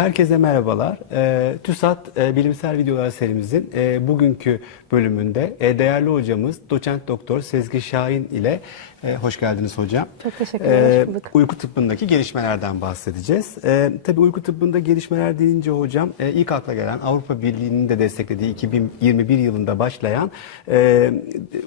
Herkese merhabalar. Ee, TÜSAT e, Bilimsel Videolar serimizin e, bugünkü bölümünde e, değerli hocamız Doçent Doktor Sezgi Şahin ile e, hoş geldiniz hocam. Çok teşekkür ederim, bulduk. Uyku tıbbındaki gelişmelerden bahsedeceğiz. E, tabii uyku tıbbında gelişmeler deyince hocam e, ilk akla gelen Avrupa Birliği'nin de desteklediği 2021 yılında başlayan e,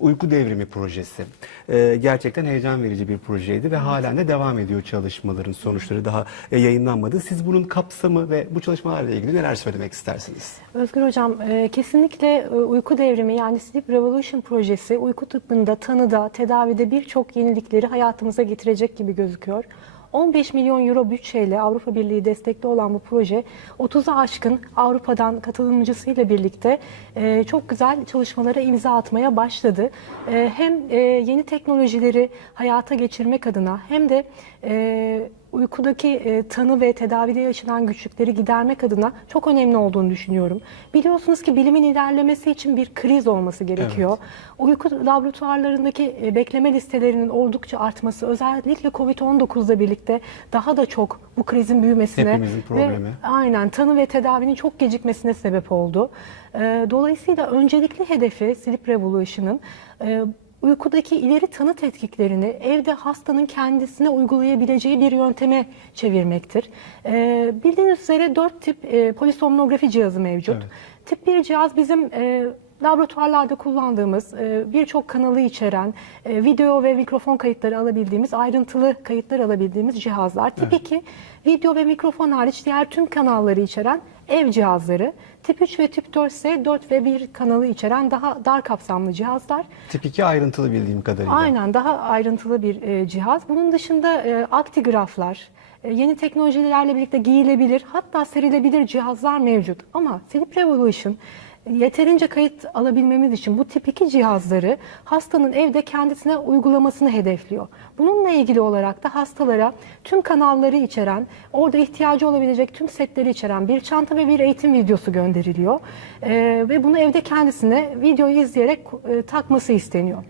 uyku devrimi projesi. E, gerçekten heyecan verici bir projeydi ve halen de devam ediyor çalışmaların sonuçları daha e, yayınlanmadı. Siz bunun kapsamı ve bu çalışmalarla ilgili neler söylemek istersiniz? Özgür Hocam, e, kesinlikle e, uyku devrimi yani Sleep Revolution projesi uyku tıbbında, tanıda, tedavide birçok yenilikleri hayatımıza getirecek gibi gözüküyor. 15 milyon euro bütçeyle Avrupa Birliği destekli olan bu proje 30'a aşkın Avrupa'dan katılımcısıyla birlikte e, çok güzel çalışmalara imza atmaya başladı. E, hem e, yeni teknolojileri hayata geçirmek adına hem de e, uykudaki e, tanı ve tedavide yaşanan güçlükleri gidermek adına çok önemli olduğunu düşünüyorum. Biliyorsunuz ki bilimin ilerlemesi için bir kriz olması gerekiyor. Uyku laboratuvarlarındaki e, bekleme listelerinin oldukça artması özellikle Covid-19'la birlikte daha da çok bu krizin büyümesine ve aynen tanı ve tedavinin çok gecikmesine sebep oldu. E, Dolayısıyla öncelikli hedefi Sleep Revolution'ın e, uykudaki ileri tanı tetkiklerini evde hastanın kendisine uygulayabileceği bir yönteme çevirmektir. Ee, bildiğiniz üzere dört tip e, polisomnografi cihazı mevcut. Evet. Tip 1 cihaz bizim e, laboratuvarlarda kullandığımız e, birçok kanalı içeren e, video ve mikrofon kayıtları alabildiğimiz ayrıntılı kayıtlar alabildiğimiz cihazlar. Tip 2 video ve mikrofon hariç diğer tüm kanalları içeren ev cihazları. Tip 3 ve tip 4 ise 4 ve 1 kanalı içeren daha dar kapsamlı cihazlar. Tip 2 ayrıntılı bildiğim kadarıyla. Aynen daha ayrıntılı bir e, cihaz. Bunun dışında aktigraflar, yeni teknolojilerle birlikte giyilebilir hatta serilebilir cihazlar mevcut. Ama Sleep Revolution yeterince kayıt alabilmemiz için bu tip 2 cihazları hastanın evde kendisine uygulamasını hedefliyor. Bununla ilgili olarak da hastalara tüm kanalları içeren, orada ihtiyacı olabilecek tüm setleri içeren bir çanta ve bir eğitim videosu gönderiliyor. E, ve bunu evde kendisine videoyu izleyerek e, takması isteniyor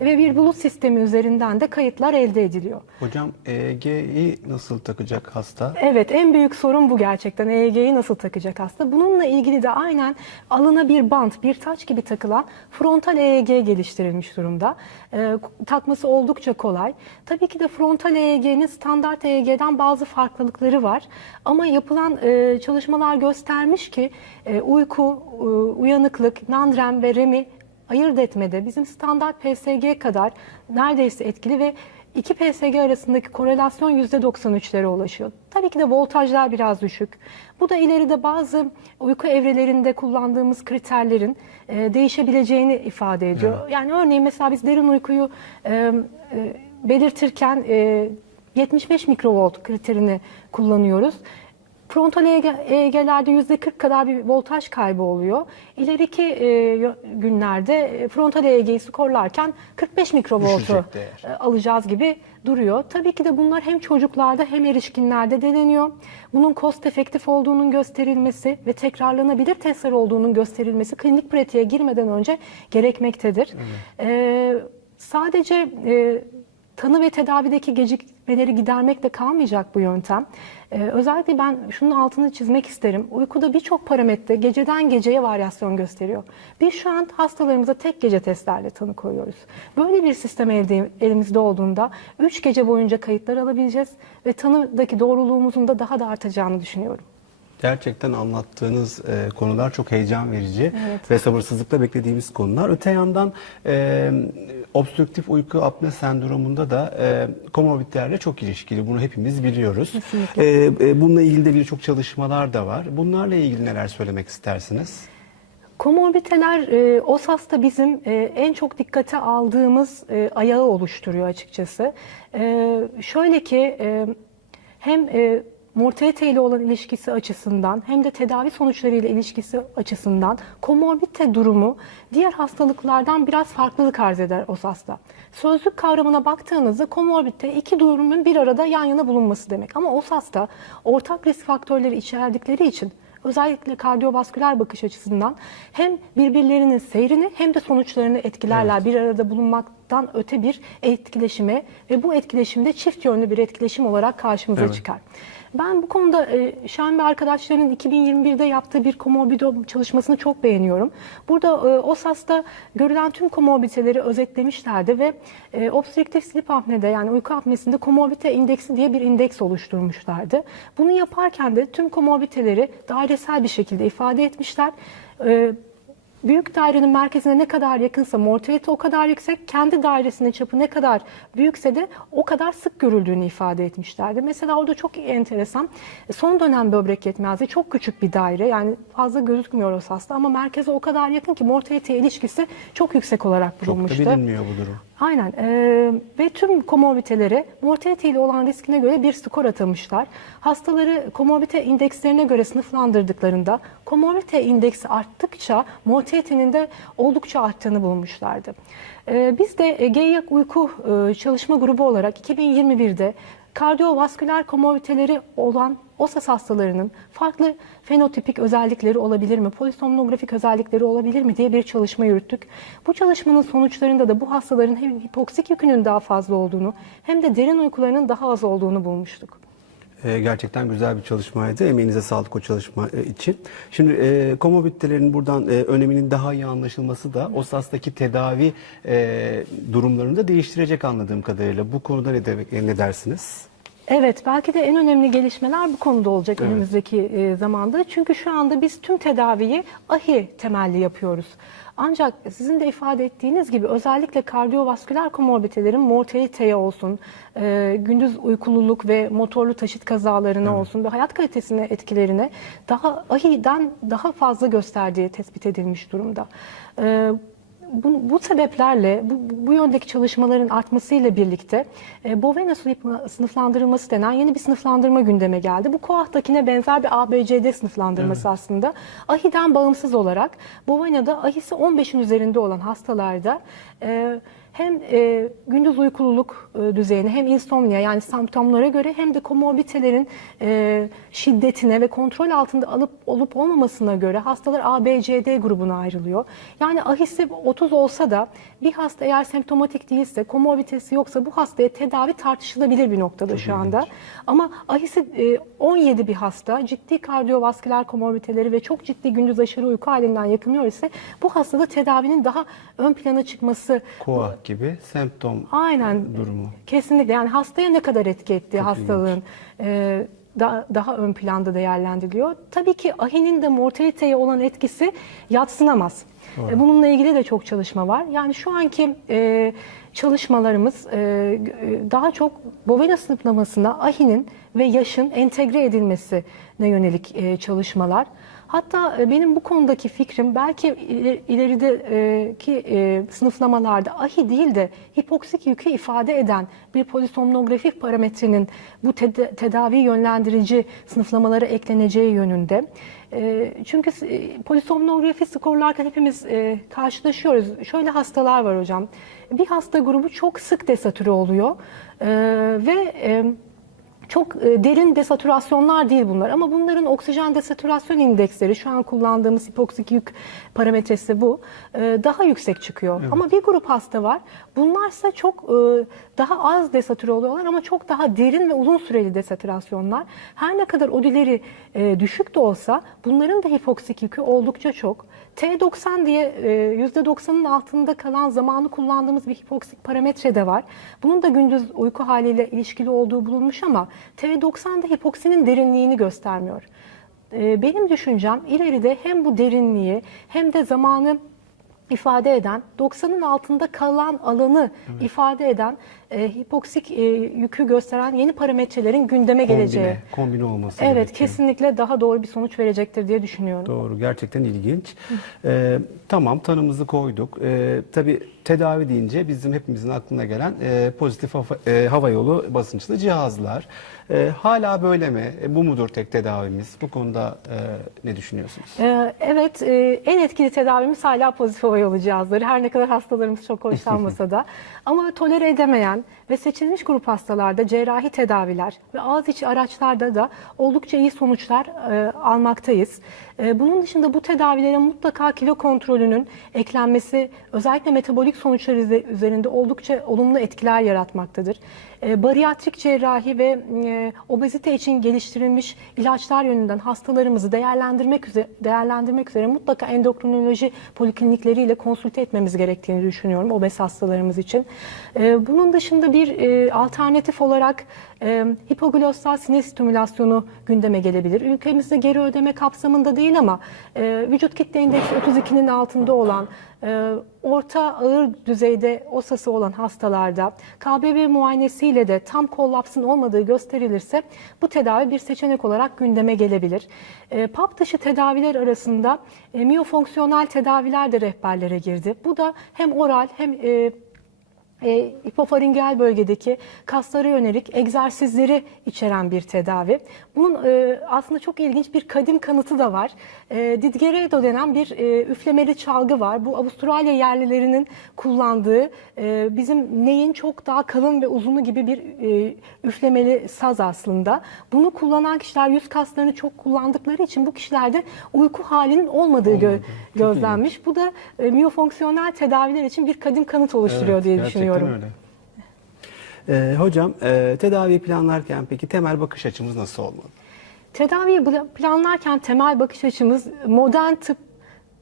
ve bir bulut sistemi üzerinden de kayıtlar elde ediliyor. Hocam EEG'yi nasıl takacak hasta? Evet en büyük sorun bu gerçekten EEG'yi nasıl takacak hasta. Bununla ilgili de aynen alına bir bant, bir taç gibi takılan frontal EEG geliştirilmiş durumda. Ee, takması oldukça kolay. Tabii ki de frontal EEG'nin standart EEG'den bazı farklılıkları var. Ama yapılan e, çalışmalar göstermiş ki e, uyku, e, uyanıklık, non-REM ve REM'i ayırt etmede bizim standart PSG kadar neredeyse etkili ve iki PSG arasındaki korelasyon %93'lere ulaşıyor. Tabii ki de voltajlar biraz düşük. Bu da ileride bazı uyku evrelerinde kullandığımız kriterlerin e, değişebileceğini ifade ediyor. Yani örneğin mesela biz derin uykuyu e, e, belirtirken e, 75 mikrovolt kriterini kullanıyoruz. Frontal EEG'lerde %40 kadar bir voltaj kaybı oluyor. İleriki e, günlerde e, frontal EEG'yi skorlarken 45 mikrovoltu e, alacağız gibi duruyor. Tabii ki de bunlar hem çocuklarda hem erişkinlerde deneniyor. Bunun cost efektif olduğunun gösterilmesi ve tekrarlanabilir testler olduğunun gösterilmesi klinik pratiğe girmeden önce gerekmektedir. E, sadece e, tanı ve tedavideki gecikmeleri gidermekle kalmayacak bu yöntem. Ee, özellikle ben şunun altını çizmek isterim. Uykuda birçok parametre geceden geceye varyasyon gösteriyor. Biz şu an hastalarımıza tek gece testlerle tanı koyuyoruz. Böyle bir sistem elde, elimizde olduğunda 3 gece boyunca kayıtlar alabileceğiz ve tanıdaki doğruluğumuzun da daha da artacağını düşünüyorum. Gerçekten anlattığınız e, konular çok heyecan verici ve sabırsızlıkla beklediğimiz konular. Öte yandan e, obstrüktif uyku apne sendromunda da e, komorbidlerle çok ilişkili. Bunu hepimiz biliyoruz. Kesinlikle. E, e, bununla ilgili de birçok çalışmalar da var. Bunlarla ilgili neler söylemek istersiniz? Komorbiteler e, OSAS'ta bizim e, en çok dikkate aldığımız e, ayağı oluşturuyor açıkçası. E, şöyle ki e, hem e, mortalite ile olan ilişkisi açısından hem de tedavi sonuçlarıyla ilişkisi açısından komorbite durumu diğer hastalıklardan biraz farklılık arz eder OSAS'ta. Sözlük kavramına baktığınızda komorbite iki durumun bir arada yan yana bulunması demek. Ama OSAS'ta ortak risk faktörleri içerdikleri için özellikle kardiyovasküler bakış açısından hem birbirlerinin seyrini hem de sonuçlarını etkilerler. Bir arada bulunmaktan öte bir etkileşime ve bu etkileşimde çift yönlü bir etkileşim olarak karşımıza Evet. çıkar. Ben bu konuda e, Şahin ve arkadaşlarının 2021'de yaptığı bir komorbido çalışmasını çok beğeniyorum. Burada e, OSAS'ta görülen tüm komorbiteleri özetlemişlerdi ve e, obstrüktif sleep apnede yani uyku apnesinde komorbite indeksi diye bir indeks oluşturmuşlardı. Bunu yaparken de tüm komorbiteleri dairesel bir şekilde ifade etmişler. E, Büyük dairenin merkezine ne kadar yakınsa mortalite o kadar yüksek, kendi dairesinin çapı ne kadar büyükse de o kadar sık görüldüğünü ifade etmişlerdi. Mesela orada çok enteresan, son dönem böbrek yetmezliği çok küçük bir daire, yani fazla gözükmüyor o hasta ama merkeze o kadar yakın ki mortaliteye ilişkisi çok yüksek olarak Çok da bulunmuştu. bilinmiyor bu durum. Aynen Ee, ve tüm komorbitelere mortalite ile olan riskine göre bir skor atamışlar. Hastaları komorbite indekslerine göre sınıflandırdıklarında komorbite indeksi arttıkça mortalitenin de oldukça arttığını bulmuşlardı. Ee, biz de e, uyku e, çalışma grubu olarak 2021'de kardiyovasküler komorbiteleri olan OSAS hastalarının farklı fenotipik özellikleri olabilir mi, polisomnografik özellikleri olabilir mi diye bir çalışma yürüttük. Bu çalışmanın sonuçlarında da bu hastaların hem hipoksik yükünün daha fazla olduğunu hem de derin uykularının daha az olduğunu bulmuştuk. E, gerçekten güzel bir çalışmaydı. Emeğinize sağlık o çalışma e, için. Şimdi e, komorbiditelerin buradan e, öneminin daha iyi anlaşılması da OSAS'taki tedavi e, durumlarını da değiştirecek anladığım kadarıyla. Bu konuda ne, demek, ne dersiniz? Evet, belki de en önemli gelişmeler bu konuda olacak Evet. önümüzdeki e, zamanda. Çünkü şu anda biz tüm tedaviyi ahi temelli yapıyoruz. Ancak sizin de ifade ettiğiniz gibi özellikle kardiyovasküler komorbitelerin mortaliteye olsun, e, gündüz uykululuk ve motorlu taşıt kazalarına olsun ve hayat kalitesine etkilerine daha ahiden daha fazla gösterdiği tespit edilmiş durumda. E, bu, bu sebeplerle bu, bu yöndeki çalışmaların artmasıyla birlikte e, Bovena sınıf- sınıflandırılması denen yeni bir sınıflandırma gündeme geldi. Bu COAH'takine benzer bir ABCD sınıflandırması aslında. AHI'den bağımsız olarak Bovena'da AHI'si 15'in üzerinde olan hastalarda e, hem e, gündüz uykululuk e, düzeyine hem insomnia yani semptomlara göre hem de komorbitelerin e, şiddetine ve kontrol altında alıp olup olmamasına göre hastalar ABCD grubuna ayrılıyor. Yani ahisi 30 olsa da bir hasta eğer semptomatik değilse, komorbitesi yoksa bu hastaya tedavi tartışılabilir bir noktada şu anda. Ama ahisi e, 17 bir hasta ciddi kardiyovasküler komorbiteleri ve çok ciddi gündüz aşırı uyku halinden yakınıyor ise bu hastada tedavinin daha ön plana çıkması KOAH gibi semptom Aynen. durumu. Kesinlikle yani hastaya ne kadar etki ettiği Çok hastalığın e, da- daha ön planda değerlendiriliyor. Tabii ki ahinin de mortaliteye olan etkisi yatsınamaz. E, bununla ilgili de çok çalışma var. Yani şu anki e, çalışmalarımız e, e, daha çok Bovena sınıflamasına ahinin ve yaşın entegre edilmesine yönelik e, çalışmalar. Hatta e, benim bu konudaki fikrim belki iler- ilerideki e, sınıflamalarda ahi değil de hipoksik yükü ifade eden bir polisomnografik parametrenin bu teda- tedavi yönlendirici sınıflamalara ekleneceği yönünde. E, Çünkü e, polisomnografi skorlarken hepimiz e, karşılaşıyoruz. Şöyle hastalar var hocam. Bir hasta grubu çok sık desatüre oluyor E, ve e, çok e, derin desatürasyonlar değil bunlar ama bunların oksijen desatürasyon indeksleri şu an kullandığımız hipoksik yük parametresi bu e, daha yüksek çıkıyor. Ama bir grup hasta var. Bunlarsa çok e, daha az desatüre oluyorlar ama çok daha derin ve uzun süreli desatürasyonlar. Her ne kadar odileri düşük de olsa bunların da hipoksik yükü oldukça çok. T90 diye e, %90'ın altında kalan zamanı kullandığımız bir hipoksik parametre de var. Bunun da gündüz uyku haliyle ilişkili olduğu bulunmuş ama T90 da hipoksinin derinliğini göstermiyor. E, Benim düşüncem ileride hem bu derinliği hem de zamanı ifade eden, 90'ın altında kalan alanı ifade eden e, hipoksik e, yükü gösteren yeni parametrelerin gündeme geleceği. Kombine, kombine olması Evet, gerekiyor. kesinlikle daha doğru bir sonuç verecektir diye düşünüyorum. Doğru, gerçekten ilginç. Ee, tamam, tanımızı koyduk. Ee, tabii tedavi deyince bizim hepimizin aklına gelen e, pozitif hava, e, hava yolu basınçlı cihazlar. E, hala böyle mi? E, bu mudur tek tedavimiz? Bu konuda e, ne düşünüyorsunuz? Ee, Evet, e, en etkili tedavimiz hala pozitif hava yolu cihazları. Her ne kadar hastalarımız çok hoşlanmasa da. Ama tolere edemeyen ve seçilmiş grup hastalarda cerrahi tedaviler ve ağız içi araçlarda da oldukça iyi sonuçlar e, almaktayız. E, bunun dışında bu tedavilere mutlaka kilo kontrolünün eklenmesi özellikle metabolik sonuçlar üze- üzerinde oldukça olumlu etkiler yaratmaktadır. E, bariyatrik cerrahi ve e, obezite için geliştirilmiş ilaçlar yönünden hastalarımızı değerlendirmek üzere, değerlendirmek üzere mutlaka endokrinoloji poliklinikleriyle konsülte etmemiz gerektiğini düşünüyorum obez hastalarımız için. E, bunun dışında bir e, alternatif olarak e, hipoglossal sinir stimülasyonu gündeme gelebilir. Ülkemizde geri ödeme kapsamında değil ama e, vücut kitle indeksi 32'nin altında olan e, orta ağır düzeyde osası olan hastalarda KBB muayenesiyle de tam kollapsın olmadığı gösterilirse bu tedavi bir seçenek olarak gündeme gelebilir. E, PAP dışı tedaviler arasında e, miyofonksiyonel tedaviler de rehberlere girdi. Bu da hem oral hem e, e, hipofaringeal bölgedeki kaslara yönelik egzersizleri içeren bir tedavi. Bunun e, aslında çok ilginç bir kadim kanıtı da var. E, Didgeridoo denen bir e, üflemeli çalgı var. Bu Avustralya yerlilerinin kullandığı e, bizim neyin çok daha kalın ve uzunu gibi bir e, üflemeli saz aslında. Bunu kullanan kişiler yüz kaslarını çok kullandıkları için bu kişilerde uyku halinin olmadığı gö- gözlenmiş. Bu da e, miyofonksiyonel tedaviler için bir kadim kanıt oluşturuyor Evet, diye gerçekten düşünüyorum. öyle. Ee, hocam e, tedavi planlarken peki temel bakış açımız nasıl olmalı? Tedaviyi planlarken temel bakış açımız modern tıp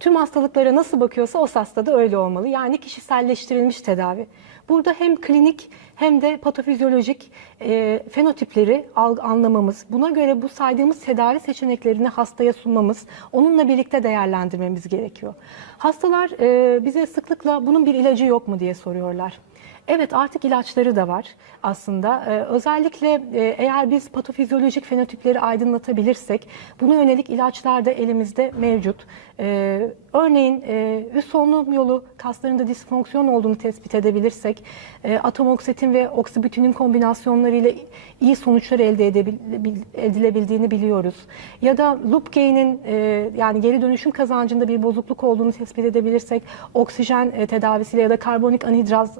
tüm hastalıklara nasıl bakıyorsa o hastada öyle olmalı. Yani kişiselleştirilmiş tedavi. Burada hem klinik hem de patofizyolojik e, fenotipleri al- anlamamız, buna göre bu saydığımız tedavi seçeneklerini hastaya sunmamız, onunla birlikte değerlendirmemiz gerekiyor. Hastalar e, bize sıklıkla bunun bir ilacı yok mu diye soruyorlar. Evet artık ilaçları da var aslında. Ee, özellikle e, eğer biz patofizyolojik fenotipleri aydınlatabilirsek buna yönelik ilaçlar da elimizde mevcut. Ee, örneğin e, üst solunum yolu kaslarında disfonksiyon olduğunu tespit edebilirsek e, atomoksetin ve oksibütinin kombinasyonlarıyla iyi sonuçlar elde edilebildiğini biliyoruz. Ya da loop gain'in e, yani geri dönüşüm kazancında bir bozukluk olduğunu tespit edebilirsek oksijen e, tedavisiyle ya da karbonik anhidraz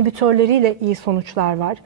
inhibitörleriyle iyi sonuçlar var.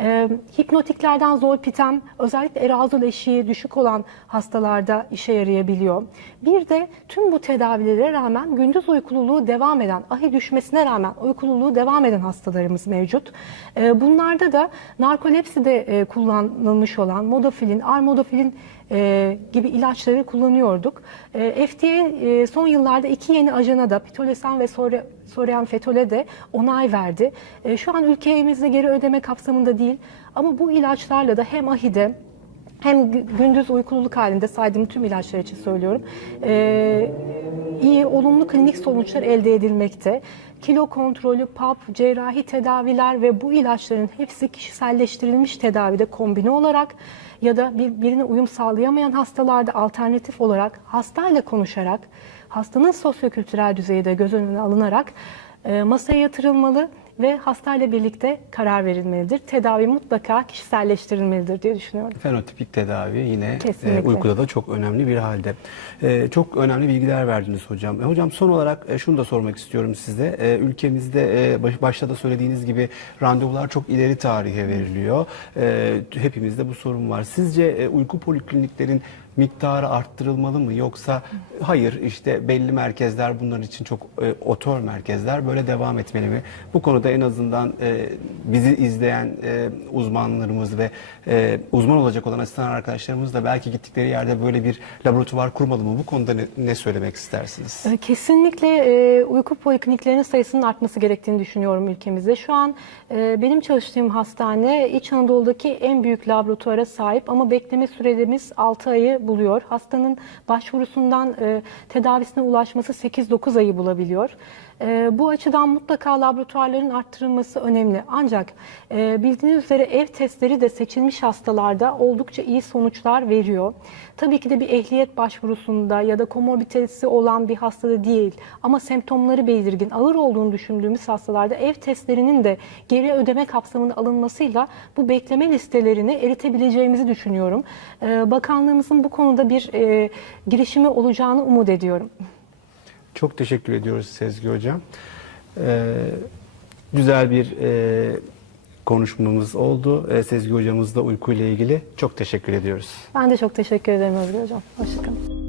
E, hipnotiklerden zolpitem özellikle erazol eşiği düşük olan hastalarda işe yarayabiliyor. Bir de tüm bu tedavilere rağmen gündüz uykululuğu devam eden, ahi düşmesine rağmen uykululuğu devam eden hastalarımız mevcut. E, bunlarda da narkolepside e, kullanılmış olan modafilin, armodafilin e, gibi ilaçları kullanıyorduk. E, FDA e, son yıllarda iki yeni ajana da pitolesan ve sore, sorean fetole de onay verdi. E, şu an ülkemizde geri ödeme kapsamında değil ama bu ilaçlarla da hem AHİ'de hem gü- gündüz uykululuk halinde saydığım tüm ilaçlar için söylüyorum. e, iyi, olumlu klinik sonuçlar elde edilmekte. Kilo kontrolü, PAP, cerrahi tedaviler ve bu ilaçların hepsi kişiselleştirilmiş tedavide kombine olarak ya da bir, birine uyum sağlayamayan hastalarda alternatif olarak hastayla konuşarak, hastanın sosyokültürel düzeyi de göz önüne alınarak e, masaya yatırılmalı ve hastayla birlikte karar verilmelidir. Tedavi mutlaka kişiselleştirilmelidir diye düşünüyorum. Fenotipik tedavi yine e, uykuda da çok önemli bir halde. E, çok önemli bilgiler verdiniz hocam. E, hocam son olarak e, şunu da sormak istiyorum size. E, ülkemizde e, baş- başta da söylediğiniz gibi randevular çok ileri tarihe veriliyor. E, hepimizde bu sorun var. Sizce e, uyku polikliniklerin miktarı arttırılmalı mı yoksa hayır işte belli merkezler bunların için çok e, otör merkezler böyle devam etmeli mi? Bu konuda en azından e, bizi izleyen e, uzmanlarımız ve e, uzman olacak olan asistan arkadaşlarımız da belki gittikleri yerde böyle bir laboratuvar kurmalı mı? Bu konuda ne, ne söylemek istersiniz? E, Kesinlikle e, uyku polikliniklerinin sayısının artması gerektiğini düşünüyorum ülkemizde. Şu an e, benim çalıştığım hastane İç Anadolu'daki en büyük laboratuvara sahip ama bekleme sürelerimiz 6 ayı buluyor. Hastanın başvurusundan e, tedavisine ulaşması 8-9 ayı bulabiliyor. E, bu açıdan mutlaka laboratuvarların arttırılması önemli. Ancak e, bildiğiniz üzere ev testleri de seçilmiş hastalarda oldukça iyi sonuçlar veriyor. Tabii ki de bir ehliyet başvurusunda ya da komorbiditesi olan bir hastada değil ama semptomları belirgin, ağır olduğunu düşündüğümüz hastalarda ev testlerinin de geri ödeme kapsamına alınmasıyla bu bekleme listelerini eritebileceğimizi düşünüyorum. E, bakanlığımızın bu konuda bir e, girişimi olacağını umut ediyorum. Çok teşekkür ediyoruz Sezgi Hocam. Ee, güzel bir e, konuşmamız oldu. Ee, Sezgi Hocamızla uykuyla ilgili çok teşekkür ediyoruz. Ben de çok teşekkür ederim Özgür Hocam. Hoşçakalın.